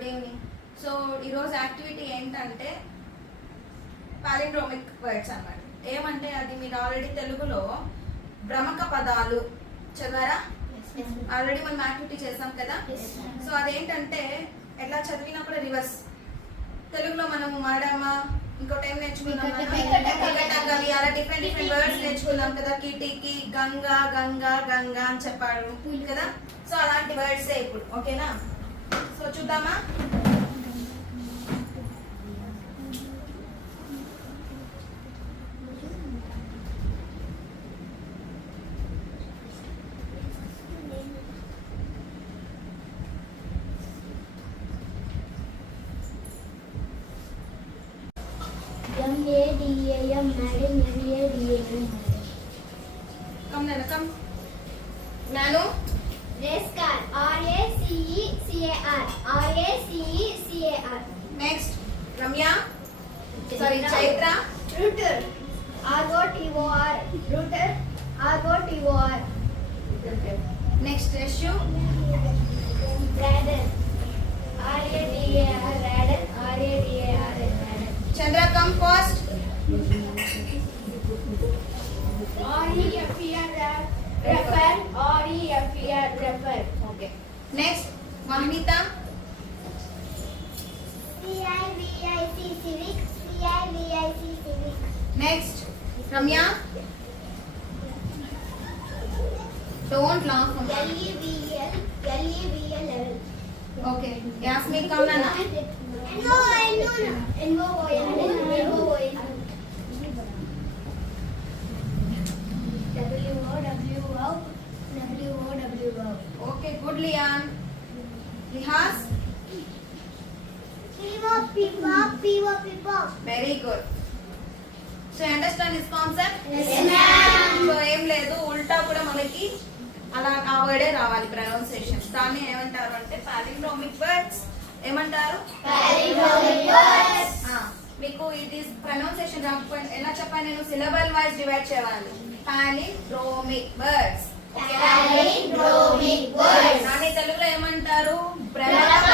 Good evening. So ఈరోజు యాక్టివిటీ ఏంటంటే palindromic words అన్నమాట. ఏమంటే అది మీరు ఆల్రెడీ తెలుగులో భ్రమక పదాలు చదివారా? ఆల్రెడీ మనం యాక్టివిటీ చేసాం కదా. సో అదేంటంటే ఎట్లా చదివినా కూడా రివర్స్. తెలుగులో మనము మాడమా, ఇంకో టైం నేర్చుకున్నాం అలా డిఫరెంట్ వర్డ్స్ నేర్చుకున్నాం కదా. కిటికి, గంగా గంగా గంగా అని చెప్పాడు కదా. సో అలాంటి వర్డ్సే ఇప్పుడు, ఓకేనా? సో చూద్దామా? M-A-D-A-M, Madam, M-A-D-A-M. Come, Nana, come. Nanu? Race car, R-A-C-E-C-A-R, R-A-C-E-C-A-R. Next, Ramya? Sorry, Chaitra? Router, R-O-T-O-R, router, R-O-T-O-R. Next, Yashu? Radar, R-A-D-A-R, radar, R-A-D-A-R, radar. Chandra, come first. R-E-F-E-R, refer, R-E-F-E-R, refer. Okay. Next, Mahnita? C-I-V-I-C, civic, C-I-V-I-C, civic. Next, Ramya? Don't laugh. L-E-V-L, L-E-V-L. Okay. Yasmin, come, Nana. N-O-N-O-N, N-O-O-N, N-O-O-N. W-O-W-O, W-O-W-O. Okay, good, Lian. Lihas? P-O-P-O-P, P-O-P-O. Very good. So, you understand this concept? Yes, ma'am. So, ఏం లేదు, ఉల్టా కూడా మనకి అలా ఆ వర్డే రావాలి ప్రొనౌన్సియేషన్. దాన్ని ఏమంటారు అంటే పాలిండ్రోమిక్ వర్డ్స్. ఏమంటారు? Palindromic words. మీకు ఇది ప్రొనౌన్సియేషన్ రాకపోతే ఎలా చెప్పాలి? నేను సిలబల్ వైజ్ డివైడ్ చేయాలి. Palindromic words. Palindromic words. దాన్ని తెలుగులో ఏమంటారు? భ్రమక